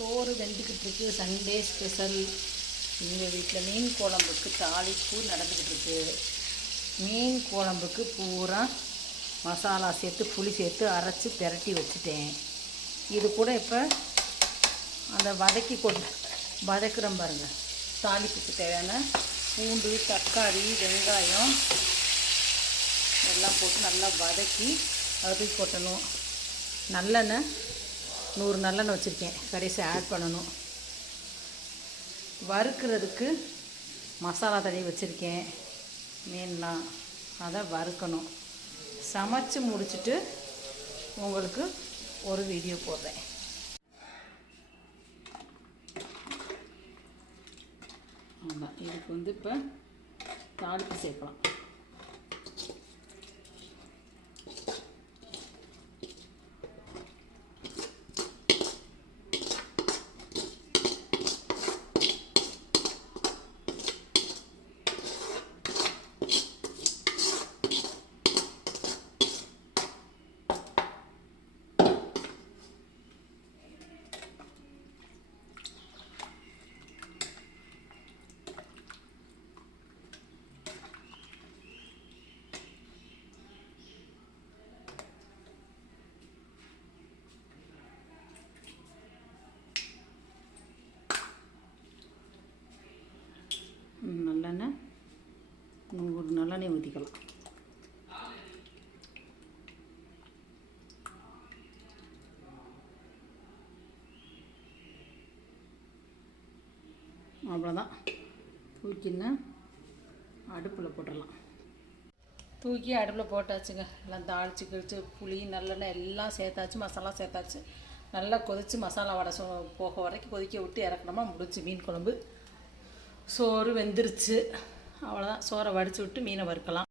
சோறு வெந்துக்கிட்டு இருக்கு. Sunday special எங்கள் வீட்டில் மீன் குழம்புக்கு தாளிப்பு நடந்துக்கிட்டு இருக்கு. மீன் குழம்புக்கு பூரா மசாலா சேர்த்து புளி சேர்த்து அரைச்சி திரட்டி வச்சுட்டேன். இது கூட இப்போ அந்த வதக்கி கொண்டு வதக்குறோம் பாருங்கள் தாளிப்புக்கு தேவையான பூண்டு தக்காளி வெங்காயம் எல்லாம் போட்டு நல்லா வதக்கி அது கொட்டணும் நல்லெண்ணெய் நூறு நல்லெண்ணெய் வச்சுருக்கேன். கடைசி ஆட் பண்ணணும். வறுக்கிறதுக்கு மசாலா தடவி வச்சுருக்கேன். மீன்லாம். அதை வறுக்கணும். சமைச்சு முடிச்சுட்டு உங்களுக்கு ஒரு வீடியோ போடுறேன். ஆமாம் இதுக்கு வந்து இப்போ தாளிப்பு சேர்க்கலாம். நல்லெண்ணெய் ஒரு நல்லெண்ணெய் ஊற்றிக்கலாம் அவ்வளோதான். தூக்கின்னு அடுப்பில் போட்டுடலாம். தூக்கி அடுப்பில் போட்டாச்சுங்க. எல்லாம் தாளிச்சு கிழிச்சு புளி நல்லெண்ணெய் எல்லாம் சேர்த்தாச்சு மசாலா சேர்த்தாச்சு. நல்லா கொதித்து மசாலா வடை போக வரைக்கும் கொதிக்க விட்டு இறக்கணுமா? முடிச்சு மீன் குழம்பு. சோறு வெந்துருச்சு. அவ்வளோதான் சோறை வடித்து விட்டு மீனை வறுக்கலாம்.